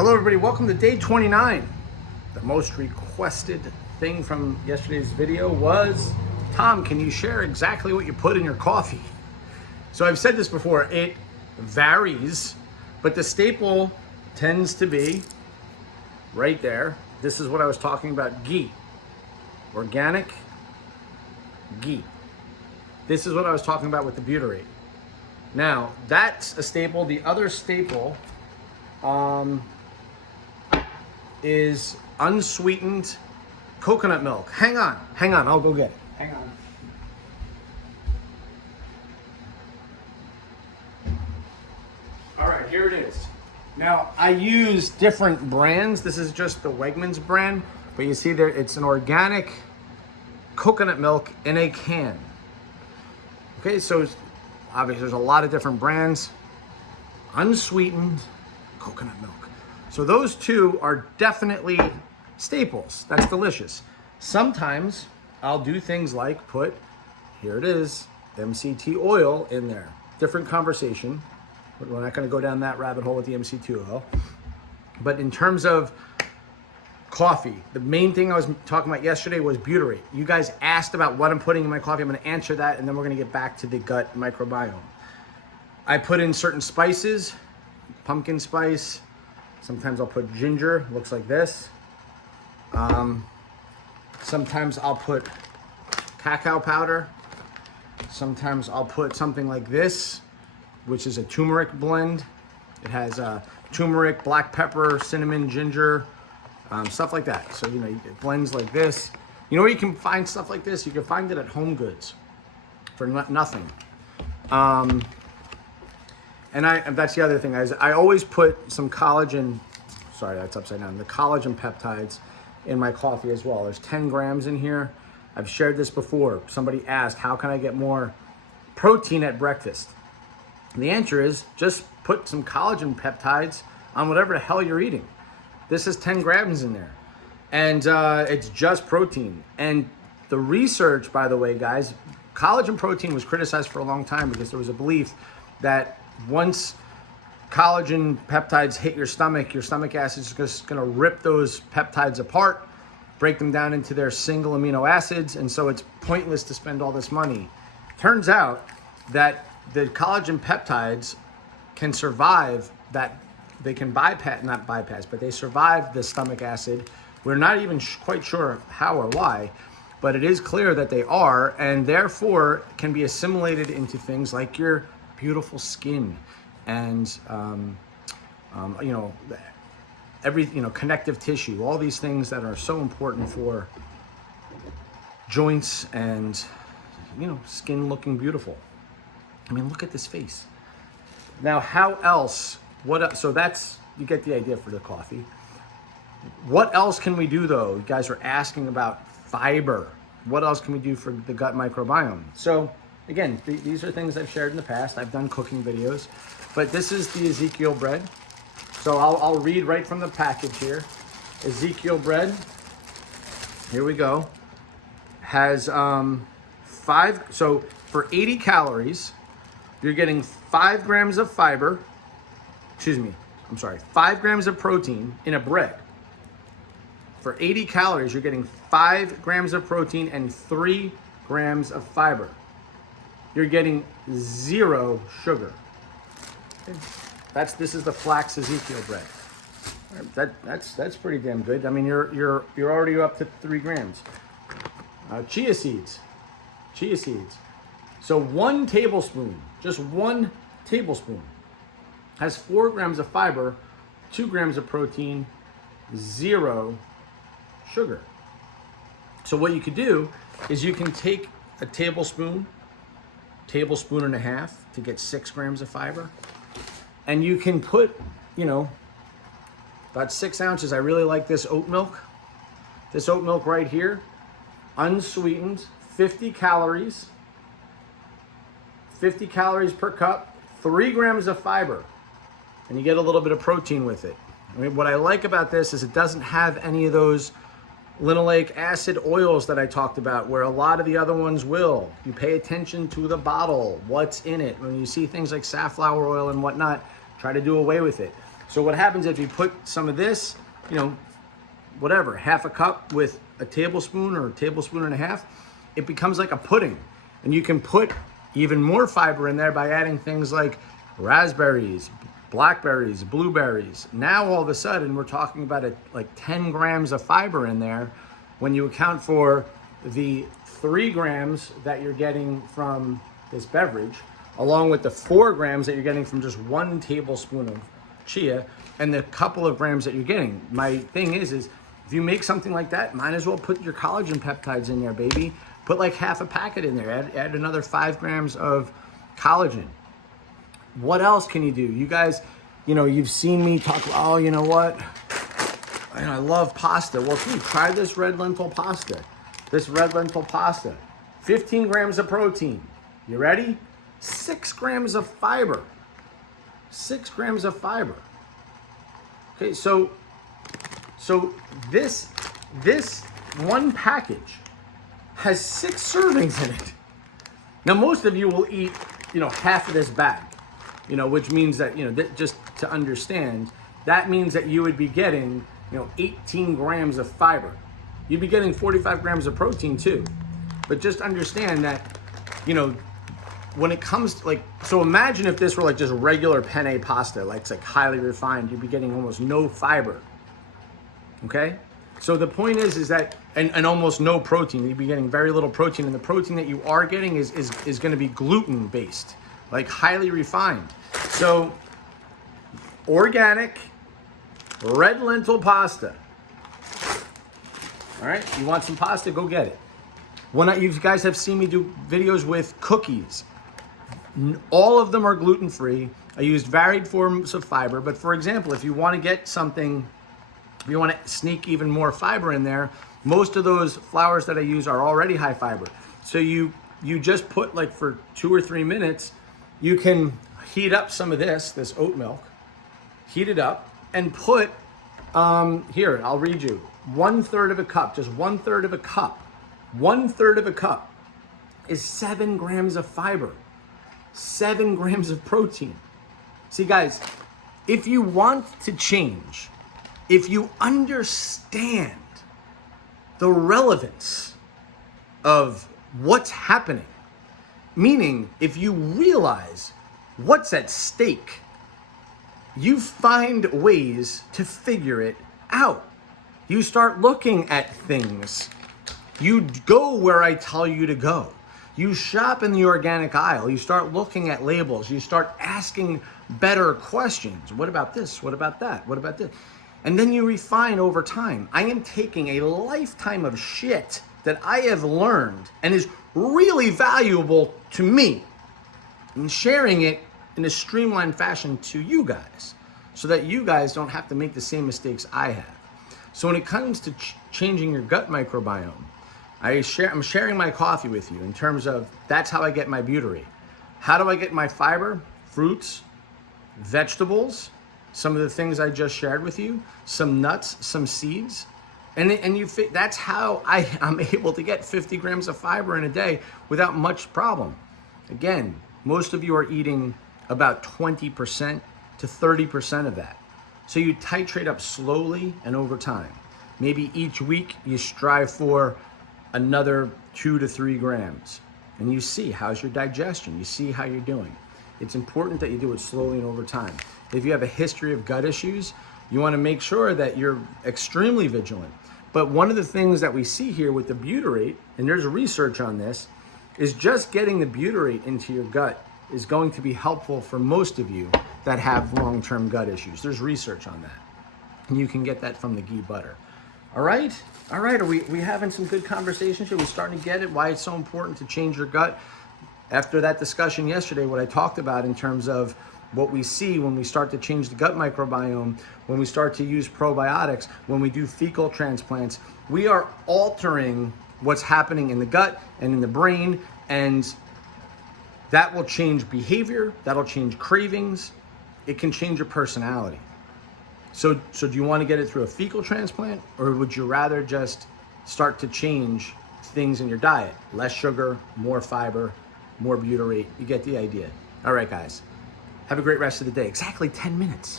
Hello everybody, welcome to day 29. The most requested thing from yesterday's video was, Tom, can you share exactly what you put in your coffee? So I've said this before, it varies, but the staple tends to be right there. This is what I was talking about, ghee. Organic ghee. This is what I was talking about with the butyrate. Now, that's a staple. The other staple is unsweetened coconut milk. Hang on, I'll go get it. Hang on. All right, here it is. Now, I use different brands. This is just the Wegmans brand, but you see there, it's an organic coconut milk in a can. Okay, so obviously there's a lot of different brands. Unsweetened coconut milk. So those two are definitely staples. That's delicious. Sometimes I'll do things like put, here it is, MCT oil in there. Different conversation. But we're not going to go down that rabbit hole with the MCT oil. But in terms of coffee, the main thing I was talking about yesterday was butyrate. You guys asked about what I'm putting in my coffee. I'm going to answer that, and then we're going to get back to the gut microbiome. I put in certain spices, pumpkin spice. Sometimes I'll put ginger, looks like this. Sometimes I'll put cacao powder. Sometimes I'll put something like this, which is a turmeric blend. It has turmeric, black pepper, cinnamon, ginger, stuff like that. So, you know, it blends like this. You know where you can find stuff like this? You can find it at Home Goods for nothing. And that's the other thing. I always put some collagen, sorry, that's upside down, the collagen peptides in my coffee as well. There's 10 grams in here. I've shared this before. Somebody asked, how can I get more protein at breakfast? And the answer is just put some collagen peptides on whatever the hell you're eating. This is 10 grams in there. And it's just protein. And the research, by the way, guys, collagen protein was criticized for a long time because there was a belief that once collagen peptides hit your stomach acid is just going to rip those peptides apart, break them down into their single amino acids, and so it's pointless to spend all this money. Turns out that the collagen peptides can survive that, they can not bypass, but they survive the stomach acid. We're not even quite sure how or why, but it is clear that they are, and therefore can be assimilated into things like your beautiful skin and connective tissue, all these things that are so important for joints and skin looking beautiful. I mean, look at this face. Now, how else? So that's, you get the idea for the coffee. What else can we do though? You guys are asking about fiber. What else can we do for the gut microbiome? So again, these are things I've shared in the past. I've done cooking videos, but this is the Ezekiel bread. So I'll read right from the package here. Ezekiel bread, here we go, has so for 80 calories, you're getting 5 grams of fiber, 5 grams of protein in a bread. For 80 calories, you're getting 5 grams of protein and 3 grams of fiber. You're getting 0 sugar. Okay. This is the flax Ezekiel bread. That's pretty damn good. I mean, you're already up to 3 grams. Chia seeds. So 1 tablespoon, just 1 tablespoon, has 4 grams of fiber, 2 grams of protein, 0 sugar. So what you could do is you can take a tablespoon and a half to get 6 grams of fiber. And you can put, about 6 ounces. I really like this oat milk. This oat milk right here, unsweetened, 50 calories per cup, 3 grams of fiber, and you get a little bit of protein with it. I mean, what I like about this is it doesn't have any of those linoleic acid oils that I talked about, where a lot of the other ones will. You pay attention to the bottle, what's in it. When you see things like safflower oil and whatnot, try to do away with it. So what happens if you put some of this, you know, whatever, half a cup with a tablespoon or a tablespoon and a half, it becomes like a pudding. And you can put even more fiber in there by adding things like raspberries, blackberries, blueberries. Now all of a sudden we're talking about like 10 grams of fiber in there when you account for the 3 grams that you're getting from this beverage, along with the 4 grams that you're getting from just 1 tablespoon of chia and the couple of grams that you're getting. My thing is if you make something like that, might as well put your collagen peptides in there, baby. Put like half a packet in there, add another 5 grams of collagen. What else can you do? You guys, you know, you've seen me talk, oh, you know what? I love pasta. Well, dude, try this red lentil pasta. This red lentil pasta. 15 grams of protein. You ready? 6 grams of fiber. 6 grams of fiber. Okay, so this one package has 6 servings in it. Now, most of you will eat, you know, half of this bag, you know, which means that, you know, just to understand, that means that you would be getting, you know, 18 grams of fiber. You'd be getting 45 grams of protein too. But just understand that, you know, when it comes to like, so imagine if this were like just regular penne pasta, like it's like highly refined, you'd be getting almost no fiber. Okay? So the point is that, and almost no protein, you'd be getting very little protein, and the protein that you are getting is gonna be gluten based, like highly refined. So organic red lentil pasta. All right, you want some pasta, go get it. You guys have seen me do videos with cookies. All of them are gluten-free. I used varied forms of fiber, but for example, if you want to get something, if you want to sneak even more fiber in there, most of those flours that I use are already high fiber. So you just put like for 2 or 3 minutes, you can heat up some of this oat milk, heat it up and put, here, I'll read you, 1/3 of a cup, just 1/3 of a cup. 1/3 of a cup is 7 grams of fiber, 7 grams of protein. See guys, if you want to change, if you understand the relevance of what's happening, meaning if you realize what's at stake, you find ways to figure it out. You start looking at things. You go where I tell you to go. You shop in the organic aisle. You start looking at labels. You start asking better questions. What about this? What about that? What about this? And then you refine over time. I am taking a lifetime of shit that I have learned and is really valuable to me and sharing it in a streamlined fashion to you guys so that you guys don't have to make the same mistakes I have. So when it comes to changing your gut microbiome, I'm sharing my coffee with you in terms of that's how I get my butyrate. How do I get my fiber? Fruits, vegetables, some of the things I just shared with you, some nuts, some seeds. And that's how I'm able to get 50 grams of fiber in a day without much problem. Again, most of you are eating about 20% to 30% of that. So you titrate up slowly and over time. Maybe each week you strive for another 2 to 3 grams. And you see how's your digestion, you see how you're doing. It's important that you do it slowly and over time. If you have a history of gut issues, you want to make sure that you're extremely vigilant. But one of the things that we see here with the butyrate, and there's research on this, is just getting the butyrate into your gut is going to be helpful for most of you that have long-term gut issues. There's research on that. And you can get that from the ghee butter. All right? All right, are we having some good conversations? Are we starting to get it? Why it's so important to change your gut? After that discussion yesterday, what I talked about in terms of what we see when we start to change the gut microbiome, when we start to use probiotics, when we do fecal transplants, we are altering what's happening in the gut and in the brain, and that will change behavior, that'll change cravings, it can change your personality. So do you want to get it through a fecal transplant, or would you rather just start to change things in your diet? Less sugar, more fiber, more butyrate. You get the idea. All right, guys. Have a great rest of the day. Exactly 10 minutes.